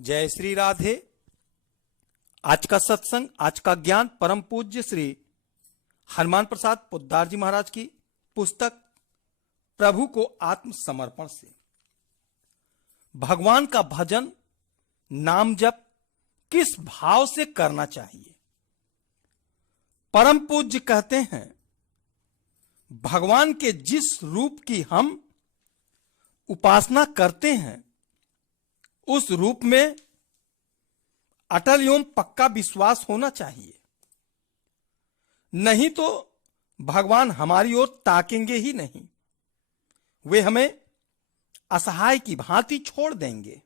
जय श्री राधे। आज का सत्संग, आज का ज्ञान परम पूज्य श्री हनुमान प्रसाद पोद्दार जी महाराज की पुस्तक प्रभु को आत्मसमर्पण से। भगवान का भजन, नाम जप किस भाव से करना चाहिए। परम पूज्य कहते हैं, भगवान के जिस रूप की हम उपासना करते हैं उस रूप में अटल एवं पक्का विश्वास होना चाहिए, नहीं तो भगवान हमारी ओर ताकेंगे ही नहीं। वे हमें असहाय की भांति छोड़ देंगे।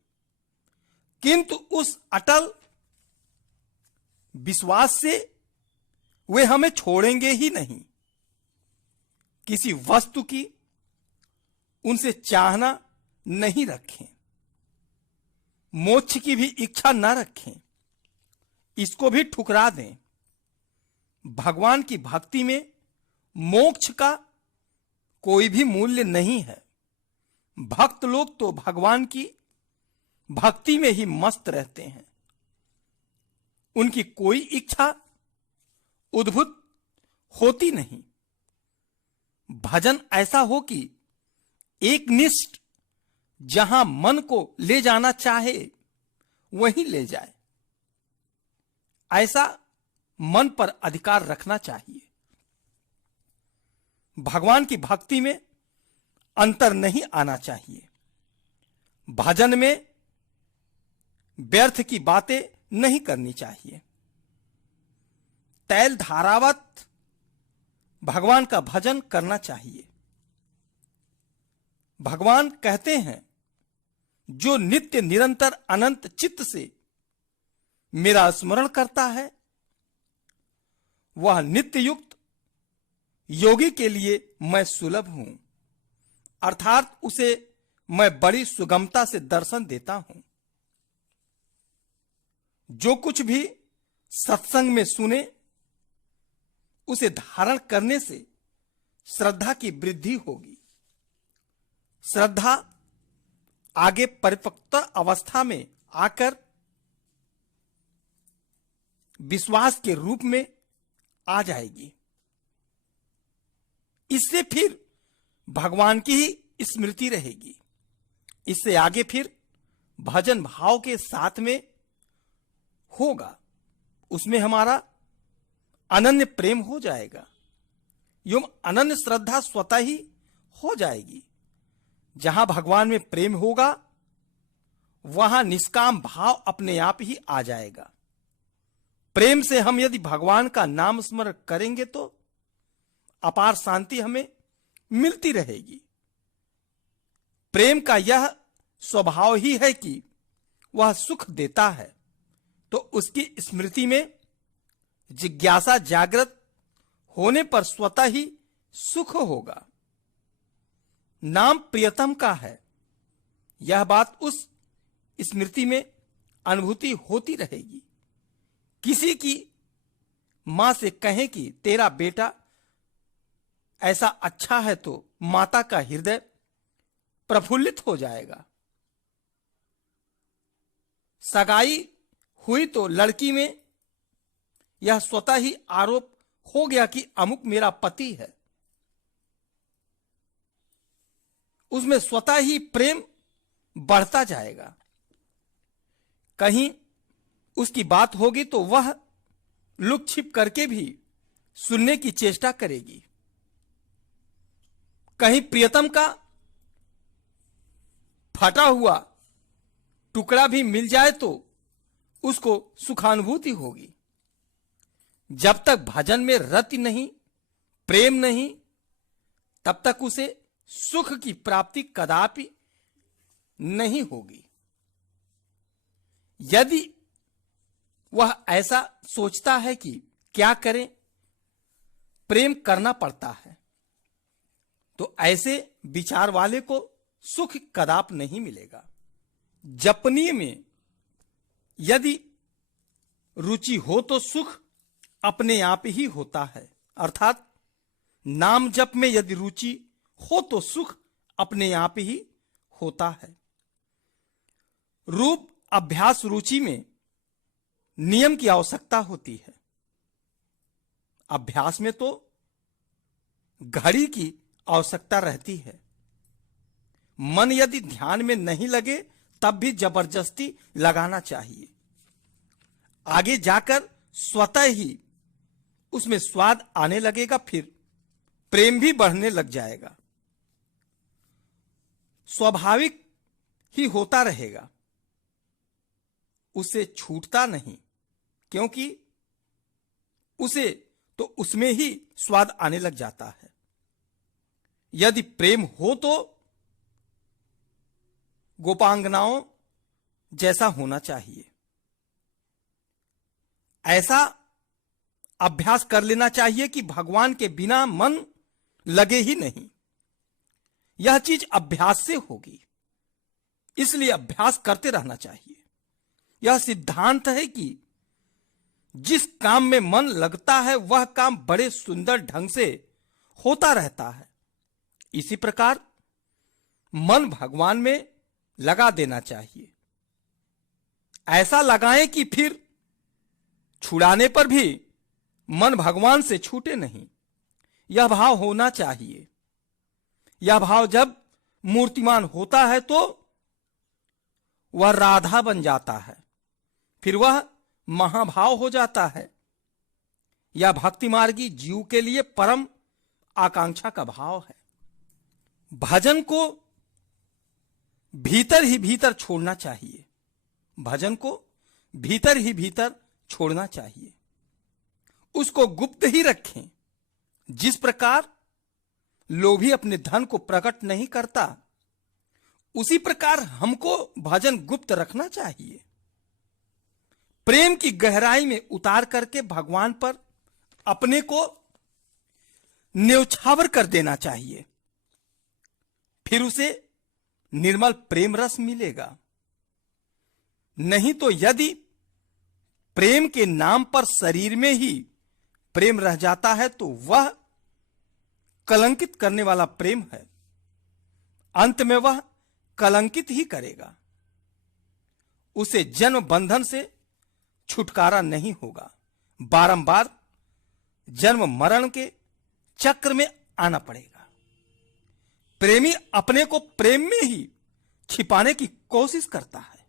किंतु उस अटल विश्वास से वे हमें छोड़ेंगे ही नहीं। किसी वस्तु की उनसे चाहना नहीं रखें, मोक्ष की भी इच्छा न रखें, इसको भी ठुकरा दें। भगवान की भक्ति में मोक्ष का कोई भी मूल्य नहीं है। भक्त लोग तो भगवान की भक्ति में ही मस्त रहते हैं। उनकी कोई इच्छा उद्भुत होती नहीं। भजन ऐसा हो कि एक निष्ठ जहां मन को ले जाना चाहे वहीं ले जाए, ऐसा मन पर अधिकार रखना चाहिए। भगवान की भक्ति में अंतर नहीं आना चाहिए। भजन में व्यर्थ की बातें नहीं करनी चाहिए। तैल धारावत भगवान का भजन करना चाहिए। भगवान कहते हैं, जो नित्य निरंतर अनंत चित्त से मेरा स्मरण करता है वह नित्य युक्त योगी के लिए मैं सुलभ हूं, अर्थात उसे मैं बड़ी सुगमता से दर्शन देता हूं। जो कुछ भी सत्संग में सुने उसे धारण करने से श्रद्धा की वृद्धि होगी। श्रद्धा आगे परिपक्वता अवस्था में आकर विश्वास के रूप में आ जाएगी। इससे फिर भगवान की ही स्मृति रहेगी। इससे आगे फिर भजन भाव के साथ में होगा, उसमें हमारा अनन्य प्रेम हो जाएगा, एवं अनन्य श्रद्धा स्वतः ही हो जाएगी। जहां भगवान में प्रेम होगा वहां निष्काम भाव अपने आप ही आ जाएगा। प्रेम से हम यदि भगवान का नाम स्मरण करेंगे तो अपार शांति हमें मिलती रहेगी। प्रेम का यह स्वभाव ही है कि वह सुख देता है, तो उसकी स्मृति में जिज्ञासा जागृत होने पर स्वतः ही सुख होगा। नाम प्रियतम का है, यह बात उस स्मृति में अनुभूति होती रहेगी। किसी की मां से कहें कि तेरा बेटा ऐसा अच्छा है तो माता का हृदय प्रफुल्लित हो जाएगा। सगाई हुई तो लड़की में यह स्वतः ही आरोप हो गया कि अमुक मेरा पति है। उसमें स्वतः ही प्रेम बढ़ता जाएगा। कहीं उसकी बात होगी तो वह लुक छिप करके भी सुनने की चेष्टा करेगी। कहीं प्रियतम का फटा हुआ टुकड़ा भी मिल जाए तो उसको सुखानुभूति होगी। जब तक भजन में रति नहीं, प्रेम नहीं, तब तक उसे सुख की प्राप्ति कदापि नहीं होगी। यदि वह ऐसा सोचता है कि क्या करें, प्रेम करना पड़ता है, तो ऐसे विचार वाले को सुख कदापि नहीं मिलेगा। जपनीय में यदि रुचि हो तो सुख अपने आप ही होता है, अर्थात नाम जप में यदि रुचि हो तो सुख अपने आप ही होता है। रूप अभ्यास रुचि में नियम की आवश्यकता होती है। अभ्यास में तो घड़ी की आवश्यकता रहती है। मन यदि ध्यान में नहीं लगे तब भी जबरदस्ती लगाना चाहिए। आगे जाकर स्वतः ही उसमें स्वाद आने लगेगा, फिर प्रेम भी बढ़ने लग जाएगा। स्वाभाविक ही होता रहेगा, उसे छूटता नहीं, क्योंकि उसे तो उसमें ही स्वाद आने लग जाता है। यदि प्रेम हो तो गोपांगनाओं जैसा होना चाहिए। ऐसा अभ्यास कर लेना चाहिए कि भगवान के बिना मन लगे ही नहीं। यह चीज अभ्यास से होगी, इसलिए अभ्यास करते रहना चाहिए। यह सिद्धांत है कि जिस काम में मन लगता है वह काम बड़े सुंदर ढंग से होता रहता है। इसी प्रकार मन भगवान में लगा देना चाहिए। ऐसा लगाएं कि फिर छुड़ाने पर भी मन भगवान से छूटे नहीं। यह भाव होना चाहिए। यह भाव जब मूर्तिमान होता है तो वह राधा बन जाता है, फिर वह महाभाव हो जाता है। यह भक्ति मार्गी जीव के लिए परम आकांक्षा का भाव है। भजन को भीतर ही भीतर छोड़ना चाहिए। भजन को भीतर ही भीतर छोड़ना चाहिए, उसको गुप्त ही रखें। जिस प्रकार लोभी अपने धन को प्रकट नहीं करता, उसी प्रकार हमको भजन गुप्त रखना चाहिए। प्रेम की गहराई में उतार करके भगवान पर अपने को न्यौछावर कर देना चाहिए, फिर उसे निर्मल प्रेम रस मिलेगा। नहीं तो यदि प्रेम के नाम पर शरीर में ही प्रेम रह जाता है तो वह कलंकित करने वाला प्रेम है। अंत में वह कलंकित ही करेगा। उसे जन्म बंधन से छुटकारा नहीं होगा, बारंबार जन्म मरण के चक्र में आना पड़ेगा। प्रेमी अपने को प्रेम में ही छिपाने की कोशिश करता है।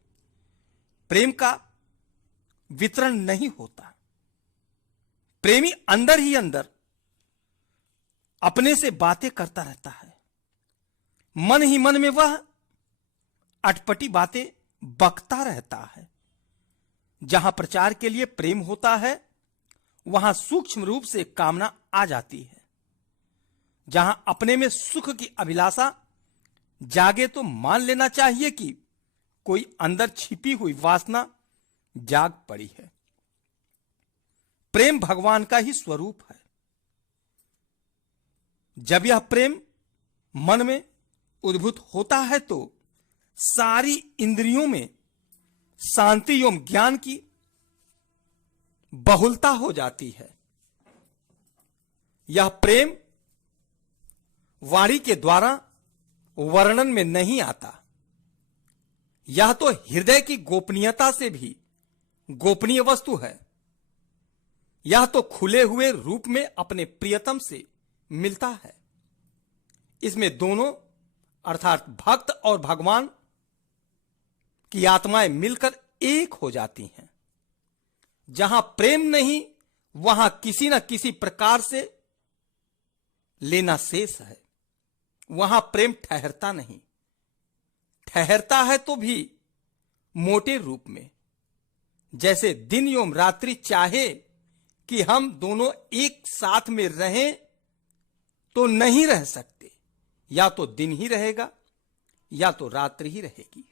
प्रेम का वितरण नहीं होता। प्रेमी अंदर ही अंदर अपने से बातें करता रहता है। मन ही मन में वह अटपटी बातें बकता रहता है। जहां प्रचार के लिए प्रेम होता है वहां सूक्ष्म रूप से कामना आ जाती है। जहां अपने में सुख की अभिलाषा जागे तो मान लेना चाहिए कि कोई अंदर छिपी हुई वासना जाग पड़ी है। प्रेम भगवान का ही स्वरूप है। जब यह प्रेम मन में उद्भूत होता है तो सारी इंद्रियों में शांति एवं ज्ञान की बहुलता हो जाती है। यह प्रेम वाणी के द्वारा वर्णन में नहीं आता। यह तो हृदय की गोपनीयता से भी गोपनीय वस्तु है। यह तो खुले हुए रूप में अपने प्रियतम से मिलता है। इसमें दोनों अर्थात भक्त और भगवान की आत्माएं मिलकर एक हो जाती हैं। जहां प्रेम नहीं वहां किसी न किसी प्रकार से लेना शेष है। वहां प्रेम ठहरता नहीं, ठहरता है तो भी मोटे रूप में। जैसे दिन एवं रात्रि चाहे कि हम दोनों एक साथ में रहें तो नहीं रह सकते। या तो दिन ही रहेगा या तो रात्रि ही रहेगी।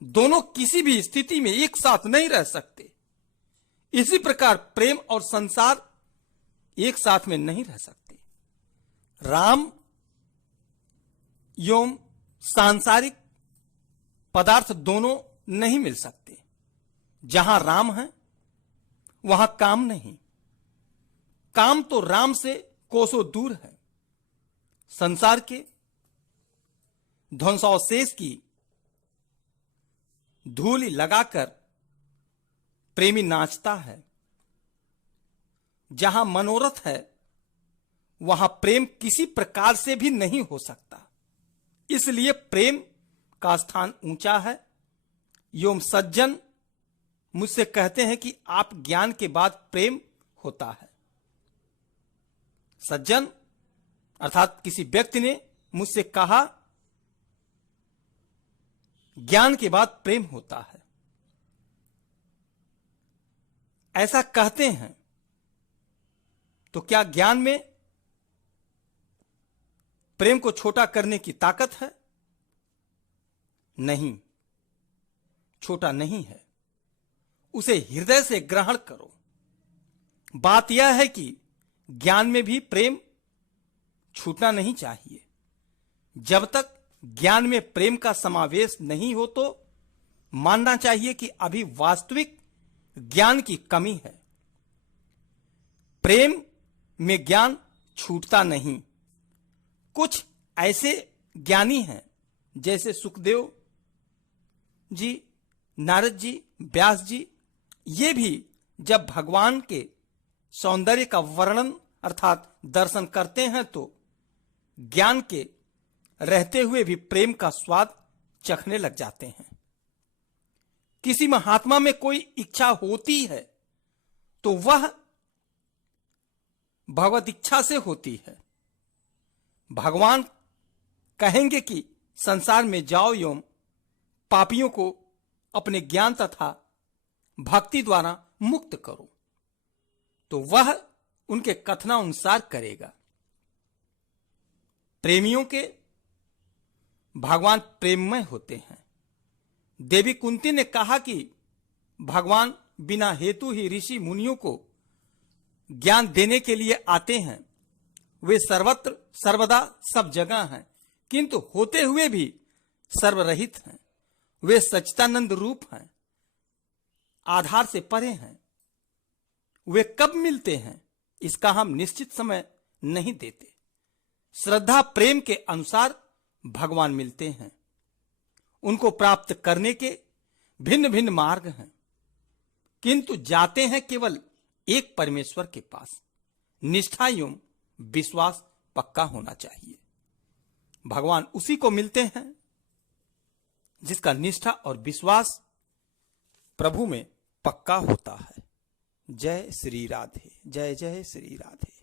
दोनों किसी भी स्थिति में एक साथ नहीं रह सकते। इसी प्रकार प्रेम और संसार एक साथ में नहीं रह सकते। राम एवं सांसारिक पदार्थ दोनों नहीं मिल सकते। जहां राम है वहां काम नहीं। काम तो राम से कोसों दूर है। संसार के ध्वंसावशेष की धूलि लगाकर प्रेमी नाचता है। जहां मनोरथ है वहां प्रेम किसी प्रकार से भी नहीं हो सकता। इसलिए प्रेम का स्थान ऊंचा है। योम सज्जन मुझसे कहते हैं कि आप ज्ञान के बाद प्रेम होता है। सज्जन अर्थात किसी व्यक्ति ने मुझसे कहा ज्ञान के बाद प्रेम होता है। ऐसा कहते हैं तो क्या ज्ञान में प्रेम को छोटा करने की ताकत है? नहीं, छोटा नहीं है। उसे हृदय से ग्रहण करो। बात यह है कि ज्ञान में भी प्रेम छूटना नहीं चाहिए। जब तक ज्ञान में प्रेम का समावेश नहीं हो तो मानना चाहिए कि अभी वास्तविक ज्ञान की कमी है। प्रेम में ज्ञान छूटता नहीं। कुछ ऐसे ज्ञानी हैं जैसे सुखदेव जी, नारद जी, व्यास जी, ये भी जब भगवान के सौंदर्य का वर्णन अर्थात दर्शन करते हैं तो ज्ञान के रहते हुए भी प्रेम का स्वाद चखने लग जाते हैं। किसी महात्मा में कोई इच्छा होती है तो वह भगवत इच्छा से होती है। भगवान कहेंगे कि संसार में जाओ एवं पापियों को अपने ज्ञान तथा भक्ति द्वारा मुक्त करो, तो वह उनके कथनानुसार करेगा। प्रेमियों के भगवान प्रेममय होते हैं। देवी कुंती ने कहा कि भगवान बिना हेतु ही ऋषि मुनियों को ज्ञान देने के लिए आते हैं। वे सर्वत्र सर्वदा सब जगह हैं, किंतु होते हुए भी सर्वरहित हैं। वे सच्चिदानंद रूप हैं, आधार से परे हैं। वे कब मिलते हैं इसका हम निश्चित समय नहीं देते। श्रद्धा प्रेम के अनुसार भगवान मिलते हैं। उनको प्राप्त करने के भिन्न भिन्न मार्ग हैं, किंतु जाते हैं केवल एक परमेश्वर के पास। निष्ठा एवं विश्वास पक्का होना चाहिए। भगवान उसी को मिलते हैं जिसका निष्ठा और विश्वास प्रभु में पक्का होता है। जय श्री राधे, जय जय श्री राधे।